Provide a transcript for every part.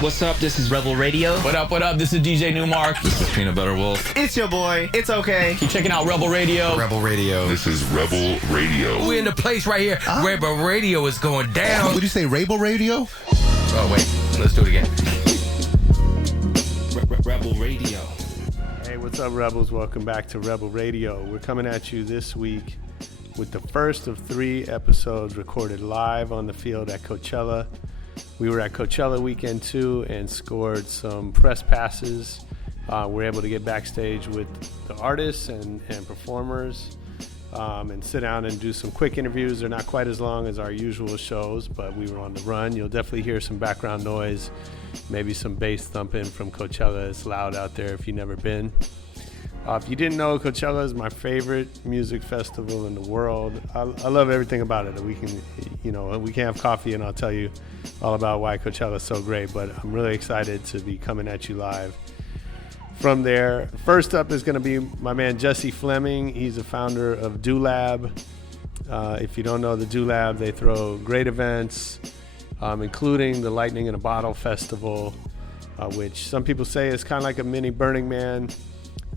What's up? This is Rebel Radio. What up? What up? This is DJ Newmark. This is Peanut Butter Wolf. It's your boy. It's okay. Keep checking out Rebel Radio. Rebel Radio. This is Rebel Radio. We're in the place right here. Rebel Radio is going down. Would you say Rebel Radio? Oh, wait. Let's do it again. Rebel Radio. Hey, what's up, Rebels? Welcome back to Rebel Radio. We're coming at you this week with the first of 3 episodes recorded live on the field at Coachella. We were at Coachella weekend 2 and scored some press passes. We're able to get backstage with the artists and performers and sit down and do some quick interviews. They're not quite as long as our usual shows, but we were on the run. You'll definitely hear some background noise, maybe some bass thumping from Coachella. It's loud out there if you've never been. If you didn't know, Coachella is my favorite music festival in the world. I love everything about it. We can have coffee and I'll tell you all about why Coachella is so great, but I'm really excited to be coming at you live from there. First up is going to be my man Jesse Flemming. He's the founder of DoLab. If you don't know the DoLab, they throw great events, including the Lightning in a Bottle Festival, which some people say is kind of like a mini Burning Man.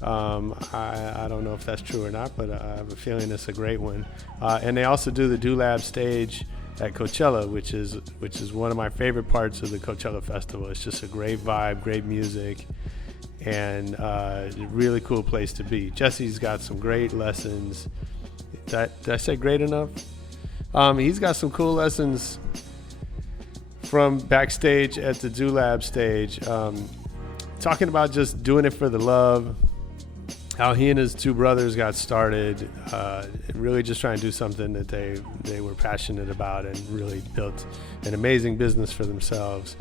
I don't know if that's true or not, but I have a feeling it's a great one. And they also do the DoLab stage at Coachella, which is one of my favorite parts of the Coachella Festival. It's just a great vibe, great music, and a really cool place to be. Jesse's got some great lessons. Did I say great enough? He's got some cool lessons from backstage at the DoLab stage, talking about just doing it for the love, how he and his 2 brothers got started, really just trying to do something that they were passionate about and really built an amazing business for themselves.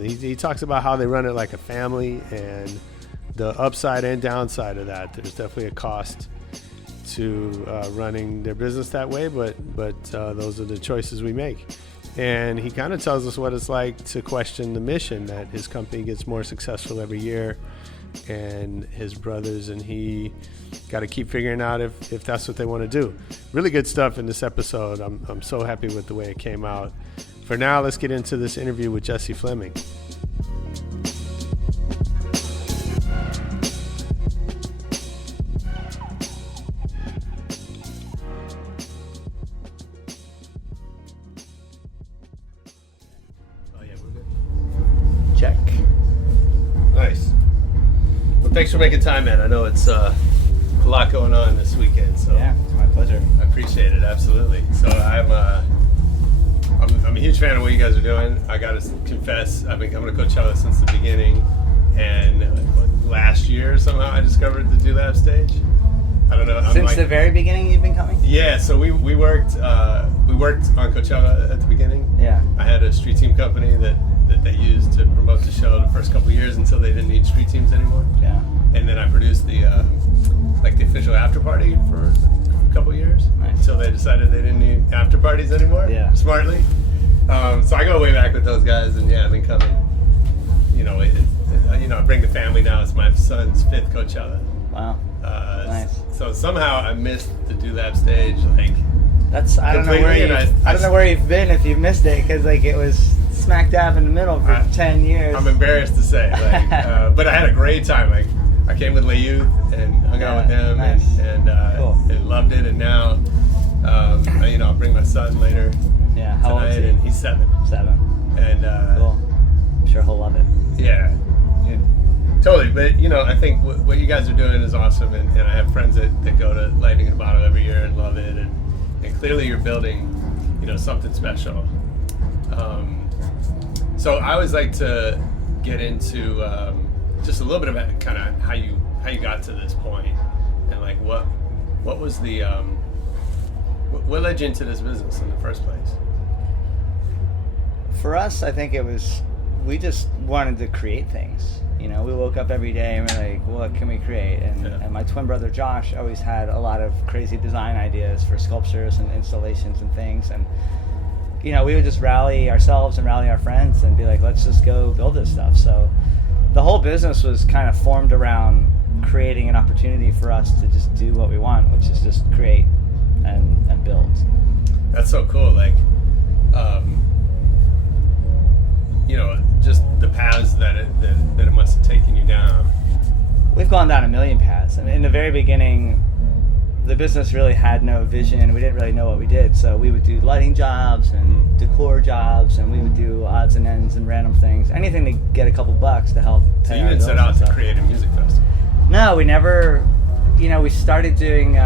He talks about how they run it like a family and the upside and downside of that. There's definitely a cost to running their business that way, but those are the choices we make. And he kind of tells us what it's like to question the mission, that his company gets more successful every year, and his brothers and he got to keep figuring out if that's what they want to do. Really good stuff in this episode. I'm so happy with the way it came out. For now, let's get into this interview with Jesse Flemming. Check. Nice. Well, thanks for making time, man. I know it's a lot going on this weekend, so yeah, it's my pleasure. I appreciate it, absolutely. So I'm a huge fan of what you guys are doing. I gotta confess, I've been coming to Coachella since the beginning, and last year somehow I discovered the DoLab stage. I don't know. Since the very beginning, you've been coming? Yeah. So we worked on Coachella at the beginning. Yeah. I had a street team company that they used to promote the show the first couple of years until they didn't need street teams anymore. Yeah. And then I produced the official after party for a couple of years. Nice. Until they decided they didn't need after parties anymore. Yeah. Smartly. So I go way back with those guys, and yeah, I've been coming. I bring the family now. It's my son's 5th Coachella. Wow. Nice. So somehow I missed the DoLab stage. I don't know where you've been if you missed it, because it was smack dab in the middle for 10 years. I'm embarrassed to say, but I had a great time. I came with Lay Youth and hung out with him, nice. Cool. And loved it. And now, I'll bring my son later. Yeah, how old is he? And he's 7. 7. And cool. I'm sure he'll love it. Yeah, totally. But I think what you guys are doing is awesome, and I have friends that go to Lightning in a Bottle every year and love it, and clearly you're building, something special. So I always like to get into just a little bit about kind of how you got to this point, and what was the what led you into this business in the first place? For us, I think it was, we just wanted to create things. We woke up every day and we're like, what can we create? And my twin brother Josh always had a lot of crazy design ideas for sculptures and installations and things. And we would just rally ourselves and rally our friends and be like, let's just go build this stuff. So the whole business was kind of formed around creating an opportunity for us to just do what we want, which is just create and build. That's so cool. Just the passion taken you down? We've gone down a million paths. I mean, in the very beginning, the business really had no vision. We didn't really know what we did. So we would do lighting jobs and decor jobs, and we would do odds and ends and random things. Anything to get a couple bucks to help So pay you our didn't set bills out and to stuff. create a music festival? No, we never, we started doing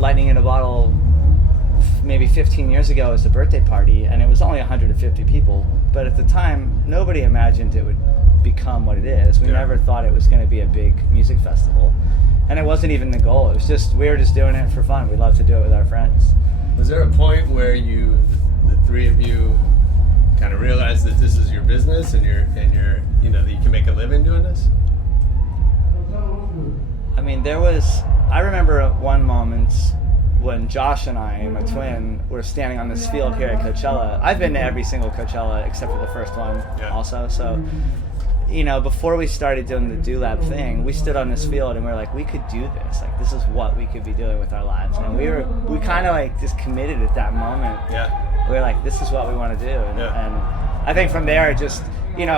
lightning in a bottle maybe 15 years ago as a birthday party, and it was only 150 people. But at the time, nobody imagined it would become what it is. We never thought it was going to be a big music festival. And it wasn't even the goal. It was just, we were just doing it for fun. We love to do it with our friends. Was there a point where the three of you kind of realized that this is your business and you're that you can make a living doing this? I mean, I remember at one moment when Josh and I, my twin, were standing on this field here at Coachella. I've been to every single Coachella except for the first one also. So, before we started doing the DoLab thing, we stood on this field and we were like, we could do this. Like, this is what we could be doing with our lives. And we kind of like just committed at that moment. Yeah. We were like, this is what we want to do. And I think from there, it just,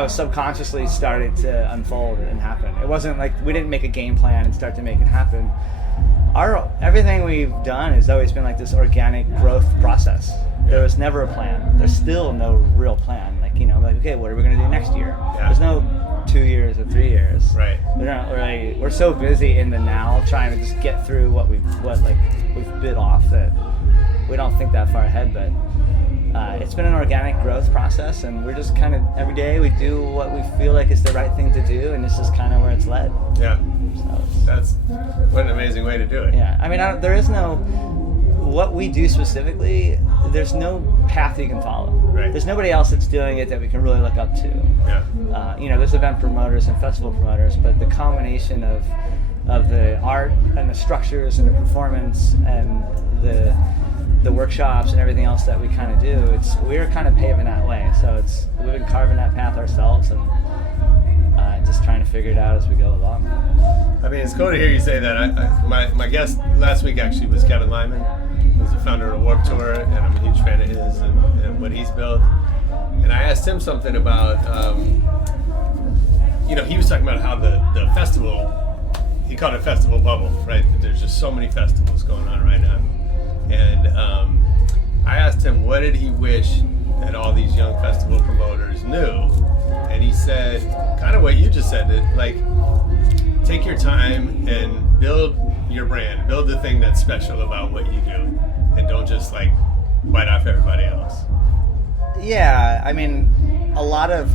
subconsciously started to unfold and happen. It wasn't like we didn't make a game plan and start to make it happen. Everything we've done has always been like this organic growth process. There was never a plan. There's still no real plan. Like, okay, what are we going to do next year? Yeah. There's no 2 years or 3 years. Right. We're so busy in the now trying to just get through what we've bit off that we don't think that far ahead. But it's been an organic growth process, and we're just kind of, every day we do what we feel like is the right thing to do, and this is kind of where it's led. Yeah. So That's what an amazing way to do it. yeah, I mean, there is no, what we do specifically, there's no path you can follow. Right. There's nobody else that's doing it that we can really look up to. Yeah. There's event promoters and festival promoters, but the combination of the art and the structures and the performance and the workshops and everything else that we kind of do, we're kind of paving that way. So we've been carving that path ourselves and just trying to figure it out as we go along. I mean, it's cool to hear you say that. My guest last week actually was Kevin Lyman, who's the founder of Warped Tour, and I'm a huge fan of his and what he's built. And I asked him something about, he was talking about how the festival, he called it festival bubble, right? There's just so many festivals going on right now. And I asked him, what did he wish that all these young festival promoters knew? And he said, kind of what you just said, that like, take your time and build your brand, build the thing that's special about what you do, and don't just like bite off everybody else. Yeah, I mean,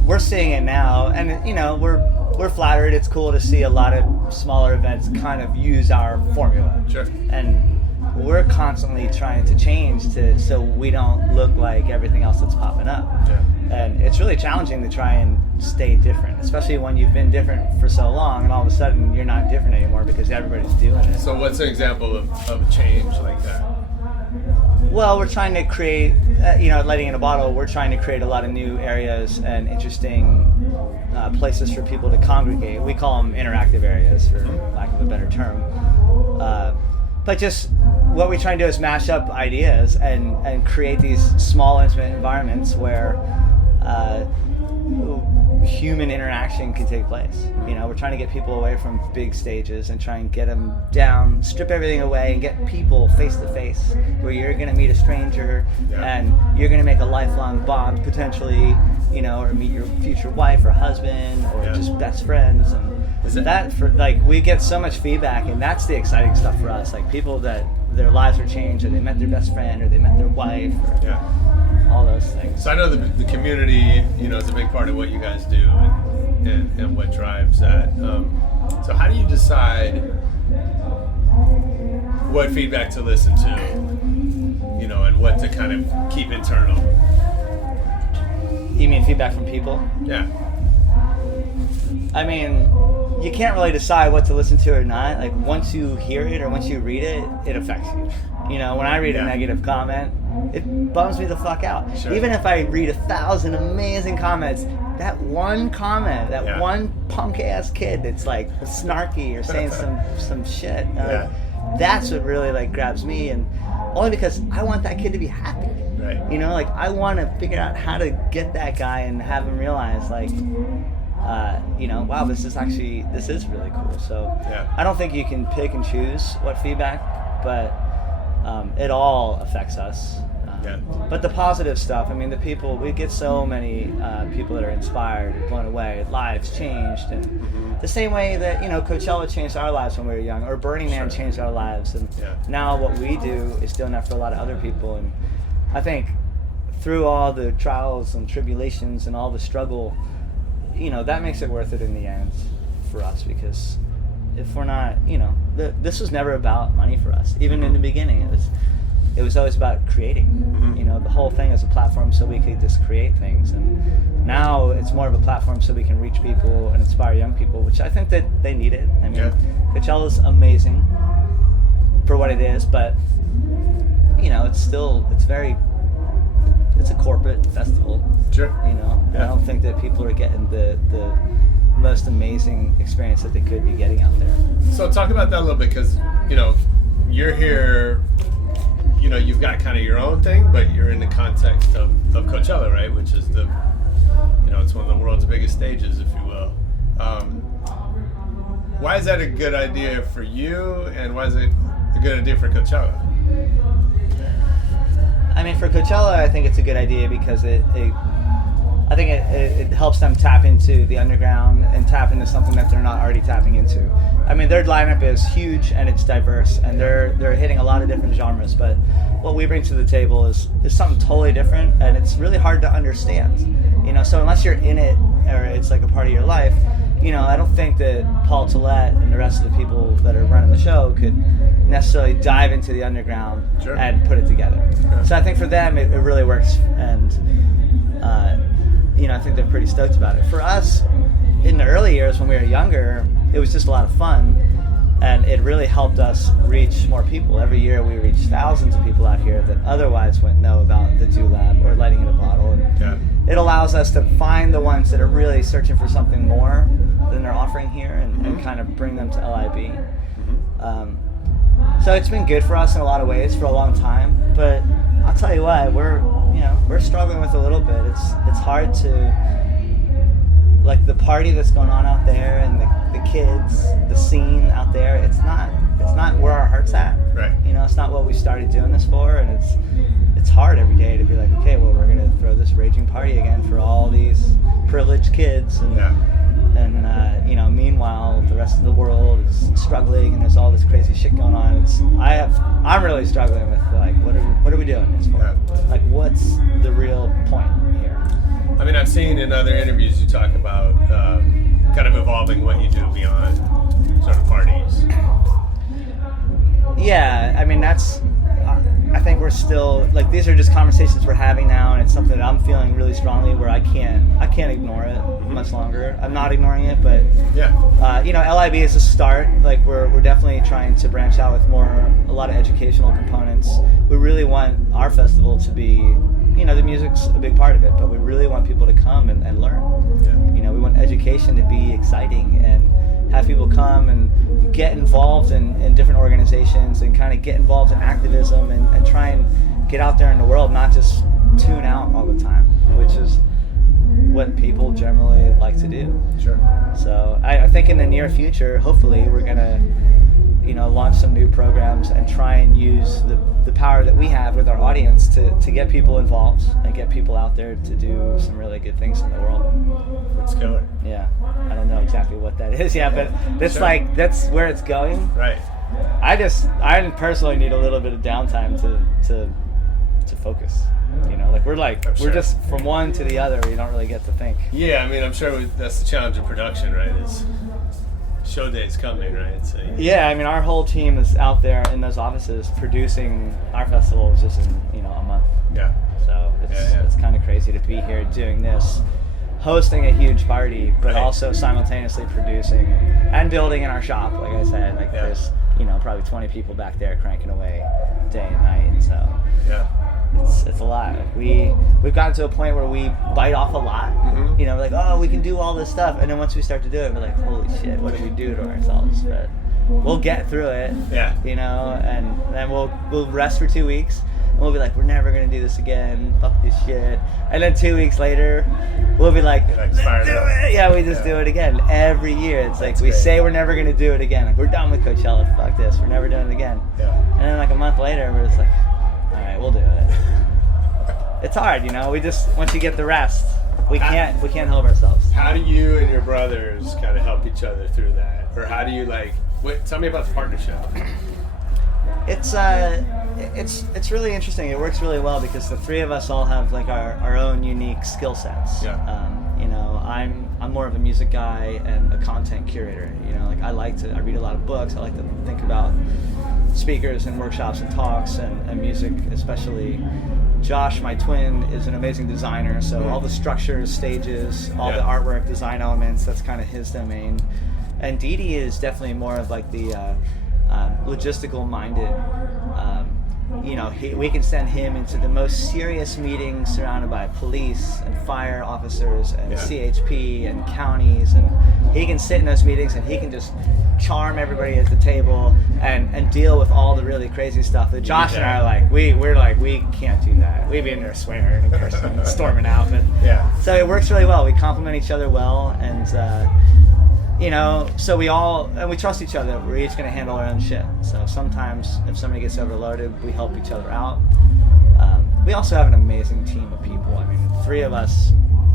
we're seeing it now, and we're flattered. It's cool to see a lot of smaller events kind of use our formula. Sure. And we're constantly trying to change so we don't look like everything else that's popping up. Yeah. And it's really challenging to try and stay different, especially when you've been different for so long and all of a sudden you're not different anymore because everybody's doing it. So what's an example of a change like that? Well, we're trying to create, lighting in a bottle, we're trying to create a lot of new areas and interesting places for people to congregate. We call them interactive areas, for lack of a better term. But just what we try and do is mash up ideas and create these small, intimate environments where human interaction can take place. We're trying to get people away from big stages and try and get them down, strip everything away, and get people face to face, where you're going to meet a stranger and you're going to make a lifelong bond potentially, or meet your future wife or husband or just best friends. And we get so much feedback, and that's the exciting stuff for us. Like people that their lives are changed, or they met their best friend, or they met their wife, or all those things. So I know the community, is a big part of what you guys do and what drives that. So how do you decide what feedback to listen to, and what to kind of keep internal? You mean feedback from people? Yeah. I mean, you can't really decide what to listen to or not. Like, once you hear it or once you read it, it affects you. When I read a negative comment, it bums me the fuck out. Sure. Even if I read 1,000 amazing comments, that one comment, that one punk ass kid that's like snarky or saying some shit, that's what really like grabs me, and only because I want that kid to be happy. Right. I want to figure out how to get that guy and have him realize, like, wow, this is really cool. So Yeah. I don't think you can pick and choose what feedback, but it all affects us. Yeah. But the positive stuff, I mean, we get so many people that are inspired and blown away, lives changed, and the same way that, Coachella changed our lives when we were young, or Burning Man changed our lives, and now what we do is doing that for a lot of other people. And I think through all the trials and tribulations and all the struggle, that makes it worth it in the end for us, because if we're not, this was never about money for us. Even in the beginning, it was always about creating. The whole thing is a platform so we could just create things, and now it's more of a platform so we can reach people and inspire young people, which I think that they need it. I mean, Coachella's amazing for what it is, but it's a corporate festival. Sure. I don't think that people are getting the most amazing experience that they could be getting out there. So talk about that a little bit, because you're here. You've got kind of your own thing, but you're in the context of Coachella, right? Which is it's one of the world's biggest stages, if you will. Why is that a good idea for you, and why is it a good idea for Coachella? I mean, for Coachella, I think it's a good idea because it helps them tap into the underground and tap into something that they're not already tapping into. I mean, their lineup is huge and it's diverse, and they're hitting a lot of different genres, but what we bring to the table is something totally different, and it's really hard to understand. So unless you're in it, or it's like a part of your life, I don't think that Paul Tollett and the rest of the people that are running the show could necessarily dive into the underground and put it together. So I think for them it really works, and I think they're pretty stoked about it. For us, in the early years when we were younger, it was just a lot of fun, and it really helped us reach more people. Every year we reach thousands of people out here that otherwise wouldn't know about the DoLab or Lighting in a Bottle. And it allows us to find the ones that are really searching for something more than they're offering here, and kind of bring them to LIB. So it's been good for us in a lot of ways for a long time, but I'll tell you what, we're struggling with a little bit. It's hard to, like, the party that's going on out there, and the kids, the scene out there, it's not where our heart's at. Right. It's not what we started doing this for, and it's hard every day to be like, okay, well, we're gonna throw this raging party again for all these privileged kids, and meanwhile the rest of the world is struggling, and there's all this crazy shit going on. I'm really struggling with, like, what are we doing this for? Like, what's the real point here? I mean, I've seen in other interviews you talk about kind of evolving what you do beyond sort of parties. Yeah, I mean, I think we're still, like, these are just conversations we're having now, and it's something that I'm feeling really strongly where I can't ignore it much longer. I'm not ignoring it, but LIB is a start. Like, we're definitely trying to branch out with a lot of educational components. We really want our festival to be, the music's a big part of it, but we really want people to come and learn. We want education to be exciting, and have people come and get involved in different organizations, and kind of get involved in activism, and try and get out there in the world, not just tune out all the time, which is what people generally like to do. Sure. So I think in the near future, hopefully, we're going to launch some new programs and try and use the power that we have with our audience to get people involved and get people out there to do some really good things in the world. Let's go. Yeah, I don't know exactly what that is yet, but that's where it's going. Right. I personally need a little bit of downtime to focus. We're just from one to the other. You don't really get to think. Yeah, I mean, I'm sure that's the challenge of production, right? Is show day's coming, right? So, yeah, I mean, our whole team is out there in those offices producing our festival just in a month. Yeah. So it's kind of crazy to be here doing this, hosting a huge party, but also simultaneously producing and building in our shop. Like I said, there's probably 20 people back there cranking away day and night, and so it's a lot. We've gotten to a point where we bite off a lot. We're like, oh, we can do all this stuff, and then once we start to do it, we're like, holy shit, what did we do to ourselves? But we'll get through it. And then we'll rest for 2 weeks, and we'll be like, we're never gonna do this again, fuck this shit. And then 2 weeks later, we'll be like, let's do it. Yeah, we just do it again every year. It's like we say we're never gonna do it again. Like, we're done with Coachella. Fuck this. We're never doing it again. And then like a month later, we're just like, all right, we'll do it. It's hard, you know. We just once you get the rest, we can't help ourselves. How do you and your brothers kind of help each other through that, or how do you tell me about the partnership? It's really interesting. It works really well because the three of us all have like our own unique skill sets. You know, I'm more of a music guy and a content curator. You know, like I read a lot of books. I like to think about speakers and workshops and talks and music, especially. Josh, my twin, is an amazing designer, so all the structures, stages, all the artwork, design elements, that's kind of his domain. And Dee Dee is definitely more of like the logistical minded. You know, we can send him into the most serious meetings surrounded by police and fire officers and CHP and counties, and he can sit in those meetings and he can just charm everybody at the table and deal with all the really crazy stuff that Josh and I are like, we're like, we can't do that. We'd be in there swearing and cursing and storming out. But so it works really well. We complement each other well, and you know, so we trust each other. We're each going to handle our own shit. So sometimes if somebody gets overloaded, we help each other out. We also have an amazing team of people. I mean, three of us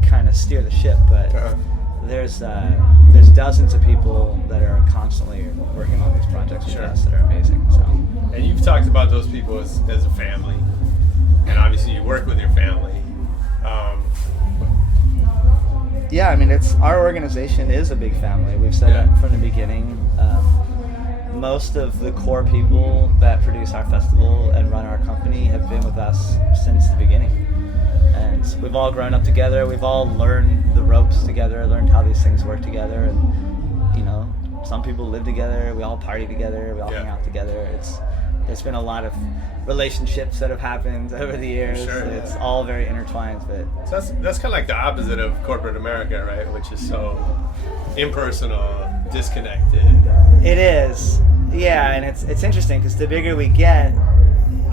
kind of steer the ship, but there's dozens of people that are constantly working on these projects with us that are amazing. So, and you've talked about those people as a family, and obviously you work with your family. Yeah, I mean, our organization is a big family. We've said that from the beginning. Most of the core people that produce our festival and run our company have been with us since the beginning. And we've all grown up together. We've all learned the ropes together, learned how these things work together. And, you know, some people live together. We all party together. We all hang out together. There's been a lot of relationships that have happened over the years. It's all very intertwined. But so that's kind of like the opposite of corporate America, right? Which is so impersonal, disconnected. It is, yeah, and it's interesting because the bigger we get,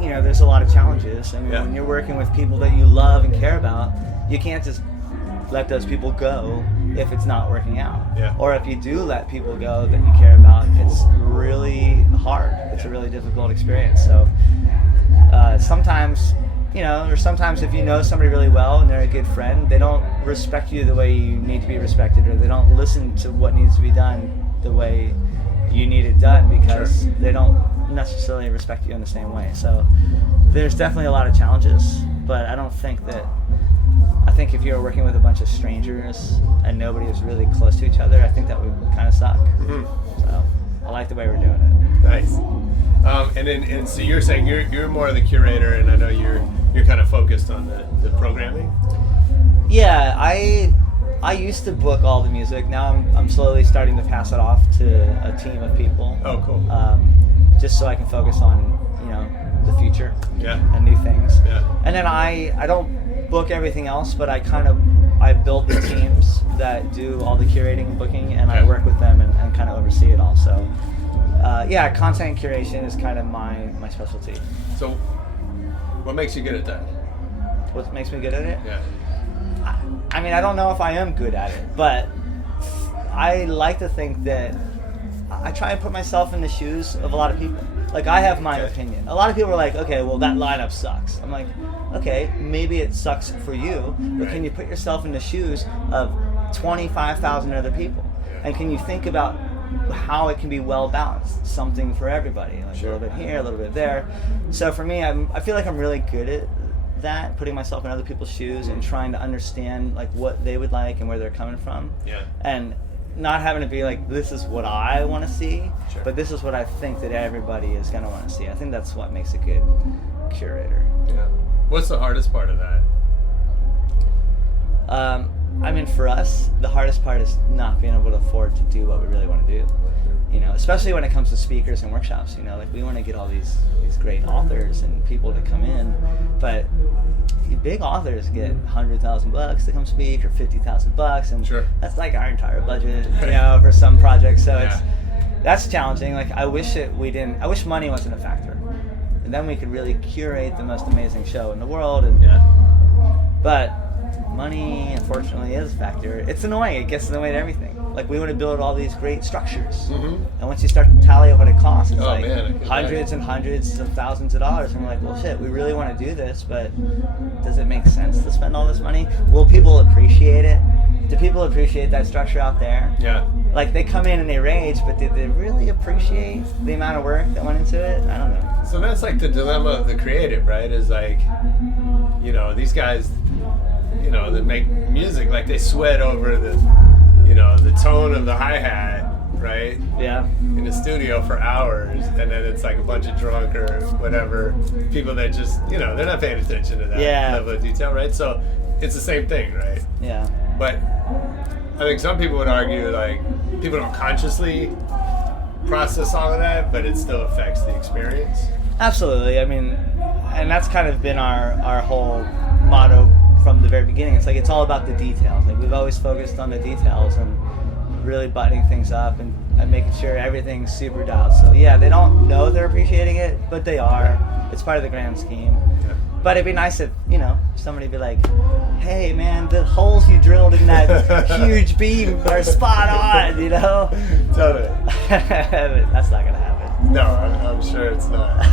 you know, there's a lot of challenges. I mean, when you're working with people that you love and care about, you can't just let those people go if it's not working out. Or if you do let people go that you care about, it's really hard. It's a really difficult experience. So sometimes, you know, or sometimes if you know somebody really well and they're a good friend, they don't respect you the way you need to be respected, or they don't listen to what needs to be done the way you need it done because they don't necessarily respect you in the same way. So there's definitely a lot of challenges, but I think if you're working with a bunch of strangers and nobody is really close to each other, I think that would kind of suck. So I like the way we're doing it. Nice. And so you're saying you're more of the curator, and I know you're kind of focused on the programming. Yeah, I used to book all the music. Now I'm slowly starting to pass it off to a team of people. Oh, cool. Just so I can focus on, you know, the future and new things. And then I don't book everything else, but I build the teams that do all the curating, booking, and I work with them and kind of oversee it all. So content curation is kind of my specialty. So what makes you good at that? What makes me good at it? Yeah. I mean, I don't know if I am good at it, but I like to think that I try and put myself in the shoes of a lot of people. Like, I have my opinion. A lot of people are like, okay, well, that lineup sucks. I'm like, okay, maybe it sucks for you, but can you put yourself in the shoes of 25,000 other people? And can you think about how it can be well balanced, something for everybody, like a little bit here, a little bit there. So for me, I feel like I'm really good at that, putting myself in other people's shoes and trying to understand like what they would like and where they're coming from. And not having to be like, this is what I want to see, but this is what I think that everybody is going to want to see. I think that's what makes a good curator. What's the hardest part of that? I mean, for us, the hardest part is not being able to afford to do what we really want to do. You know, especially when it comes to speakers and workshops. You know, like we want to get all these great authors and people to come in, but big authors get $100,000 to come speak, or $50,000, and that's like our entire budget, you know, for some projects. So that's challenging. Like I wish money wasn't a factor. and then we could really curate the most amazing show in the world. And but money, unfortunately, is a factor. It's annoying. It gets in the way of everything. Like, we want to build all these great structures, and once you start to tally up what it costs, it's hundreds and hundreds of thousands of dollars. And we're like, well, shit, we really want to do this, but does it make sense to spend all this money? Will people appreciate it? Do people appreciate that structure out there? Yeah. Like, they come in and they rage, but did they really appreciate the amount of work that went into it? I don't know. So that's like the dilemma of the creative, right? Is like, you know, these guys, you know, that make music, like they sweat over the, you know, the tone of the hi-hat, right? Yeah. In the studio for hours, and then it's like a bunch of drunk or whatever people that just, you know, they're not paying attention to that level of detail, right? So it's the same thing, right? Yeah. But I think some people would argue, like, people don't consciously process all of that, but it still affects the experience. Absolutely. I mean, and that's kind of been our whole motto from the very beginning. It's like, it's all about the details. Like, we've always focused on the details and really buttoning things up and making sure everything's super dialed. So yeah, they don't know they're appreciating it, but they are. It's part of the grand scheme. Yeah. But it'd be nice if, you know, somebody be like, hey man, the holes you drilled in that huge beam are spot on, you know? Totally. That's not gonna happen. No, I'm sure it's not.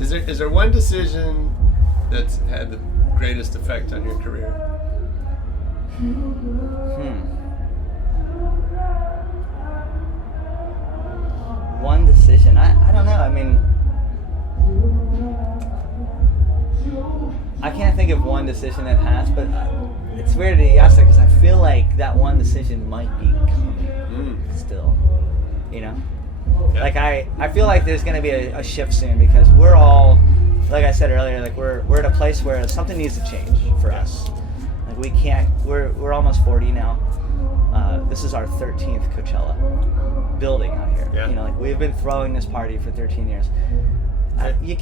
Is there one decision that's had the greatest effect on your career? One decision. I don't know. I mean, I can't think of one decision that has, but it's weird that you ask that because I feel like that one decision might be coming still. You know? Yeah. Like, I feel like there's going to be a shift soon because we're all, like I said earlier, like we're at a place where something needs to change for us. Like, we can't, we're almost 40 now. This is our 13th Coachella building out here. Yeah. You know, like, we've been throwing this party for 13 years. You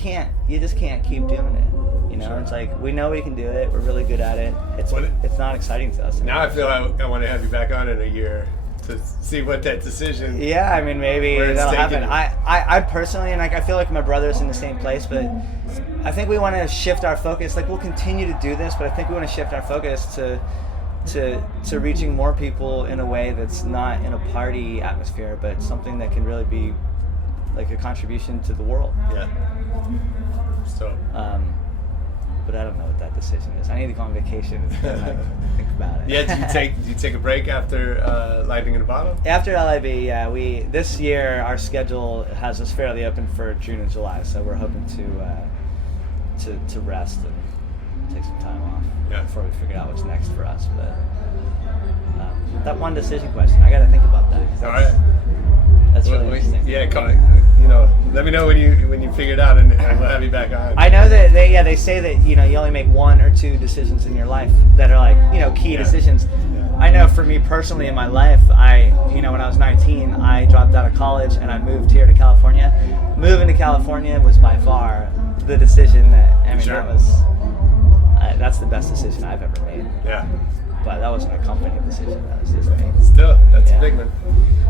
just can't keep doing it. You know, It's like, we know we can do it. We're really good at it. It's not exciting to us anymore. Now I feel I want to have you back on in a year to see what that decision. Yeah, I mean, maybe that'll happen. I personally, and like, I feel like my brother's in the same place, but I think we want to shift our focus. Like, we'll continue to do this, but I think we want to shift our focus to reaching more people in a way that's not in a party atmosphere, but something that can really be like a contribution to the world. Yeah. So. But I don't know what that decision is. I need to go on vacation and like, think about it. Yeah. Do you take a break after Lightning in a Bottle? After LIB, yeah. This year our schedule has us fairly open for June and July, so we're hoping to rest and take some time off before we figure out what's next for us. But that one decision question, I got to think about that. All right. That's really interesting. Yeah, you know, let me know when you figure it out, and we'll have you back on. I know that they say that, you know, you only make one or two decisions in your life that are like, you know, key decisions. Yeah. I know for me personally in my life, when I was 19, I dropped out of college and I moved here to California. Moving to California was by far the decision that's the best decision I've ever made. Yeah. But that wasn't a company decision. That was just me. Still, that's a big one.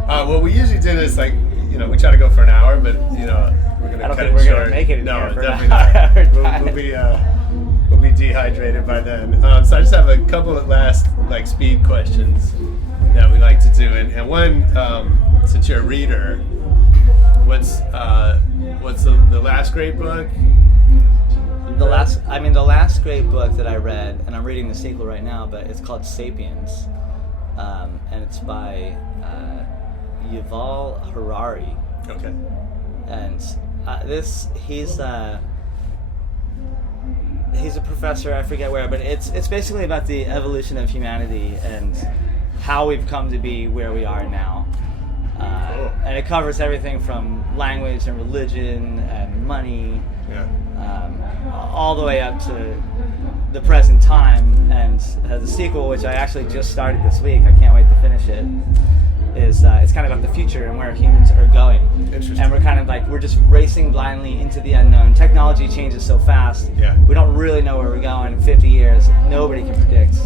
Well, we usually do this, like, you know, we try to go for an hour, but, you know, we're going to cut it short. I don't think we're going to make it in No, here for definitely not. We'll be dehydrated by then. So I just have a couple of last, like, speed questions that we like to do. And one, since you're a reader, what's the last great book? The last great book that I read, and I'm reading the sequel right now, but it's called Sapiens, and it's by Yuval Harari. Okay. And he's a professor, I forget where, but it's basically about the evolution of humanity and how we've come to be where we are now. Cool. And it covers everything from language and religion and money. Yeah. All the way up to the present time, and the sequel, which I actually just started this week, I can't wait to finish it, is it's kind of about the future and where humans are going. Interesting. And we're kind of like, we're just racing blindly into the unknown. Technology changes so fast. Yeah. We don't really know where we're going in 50 years. Nobody can predict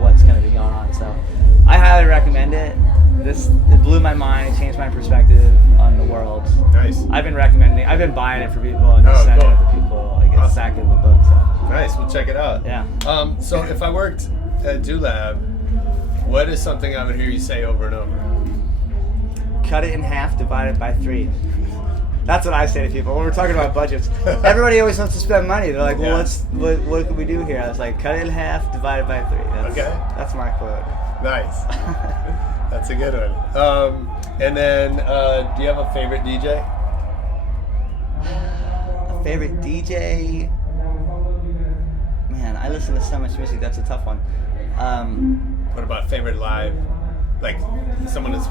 what's going to be going on. So I highly recommend it. it blew my mind. It changed my perspective on the world. Nice. I've been buying it for people and just sending it to people. Like, it's exactly the book. So. Nice. We'll check it out. Yeah. So if I worked at DoLab, what is something I would hear you say over and over? Cut it in half, divide it by 3. That's what I say to people when we're talking about budgets. Everybody always wants to spend money. They're like, well, what can we do here? I was like, cut it in half, divide it by 3. That's my quote. Nice. That's a good one. And then, do you have a favorite DJ? A favorite DJ? Man, I listen to so much music. That's a tough one. What about favorite live? Like someone that's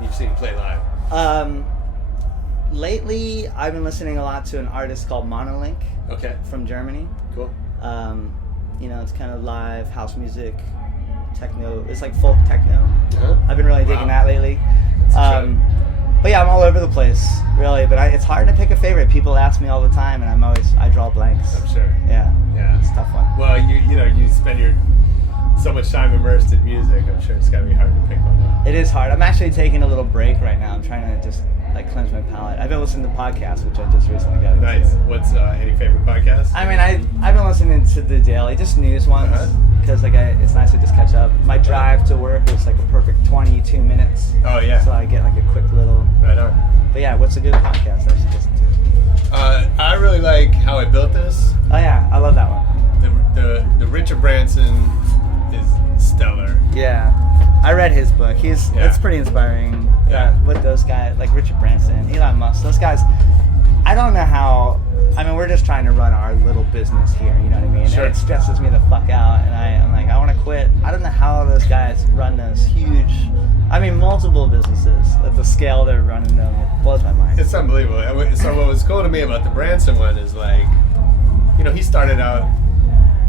you've seen play live? Lately, I've been listening a lot to an artist called Monolink. Okay. From Germany. Cool. It's kind of live house music, techno. It's like folk techno. Uh-huh. I've been really digging that lately. But yeah, I'm all over the place, really. But it's hard to pick a favorite. People ask me all the time, and I draw blanks. I'm sure. Yeah. Yeah. It's a tough one. Well, you spend so much time immersed in music. I'm sure it's got to be hard to pick one out. It is hard. I'm actually taking a little break right now. I'm trying to just cleanse my palate. I've been listening to podcasts, which I just recently got into. Nice. What's any favorite podcast? I mean, I've been listening to the daily, just news ones, because it's nice to just catch up. My drive to work is like a perfect 22 minutes. Oh yeah. So I get like a quick little. Right on. But yeah, what's a good podcast I should listen to? I really like How I Built This. Oh yeah, I love that one. The Richard Branson is stellar. Yeah, I read his book. It's pretty inspiring. Yeah. With those guys like Richard Branson, Elon Musk, those guys. I don't know how. I mean, we're just trying to run our little business here. You know what I mean? Sure. And it stresses me the fuck out, and I'm like, I want to quit. I don't know how those guys run those huge. I mean, multiple businesses at the scale they're running them. It blows my mind. It's unbelievable. So what was cool to me about the Branson one is he started out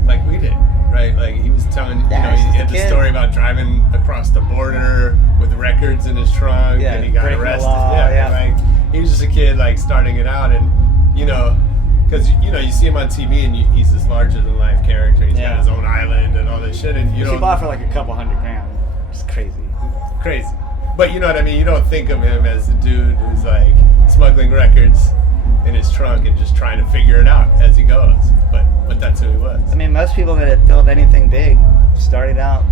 like we did, right? Like he was telling, he had the story about driving across the border with records in his trunk, and he got arrested. Like he was just a kid, like starting it out, and because you see him on TV, and he's this larger than life character. He's got his own island and all this shit, and he bought for like a couple $100,000. It's crazy. But you know what I mean? You don't think of him as a dude who's like smuggling records in his trunk and just trying to figure it out as he goes. But that's who he was. I mean, most people that have built anything big started out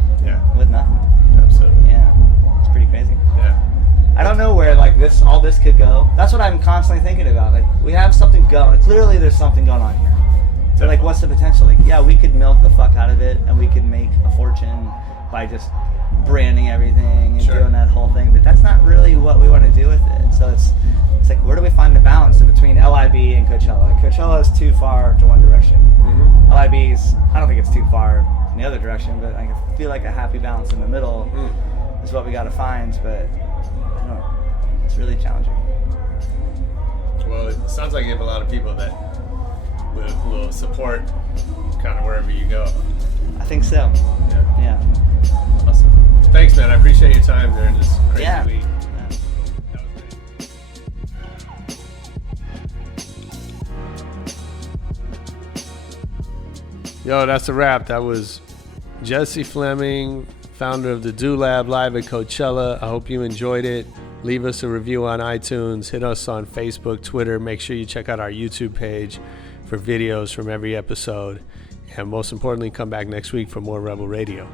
with nothing. Absolutely. Yeah. It's pretty crazy. Yeah. I don't know where all this could go. That's what I'm constantly thinking about. Like, we have something going. Clearly there's something going on here. So like, what's the potential? Like, yeah, we could milk the fuck out of it and we could make a fortune by just branding everything and doing that whole thing, but that's not really what we want to do with it. So it's like, where do we find the balance between LIB and Coachella? Like, Coachella is too far to one direction. Mm-hmm. LIB's, I don't think it's too far in the other direction, but I feel like a happy balance in the middle is what we got to find. But I don't know, it's really challenging. Well, it sounds like you have a lot of people that will support kind of wherever you go. I think so. Yeah. Awesome. Thanks, man. I appreciate your time during this crazy week. That was great. Yo, that's a wrap. That was Jesse Flemming, founder of the DoLab live at Coachella. I hope you enjoyed it. Leave us a review on iTunes. Hit us on Facebook, Twitter. Make sure you check out our YouTube page for videos from every episode. And most importantly, come back next week for more Rebel Radio.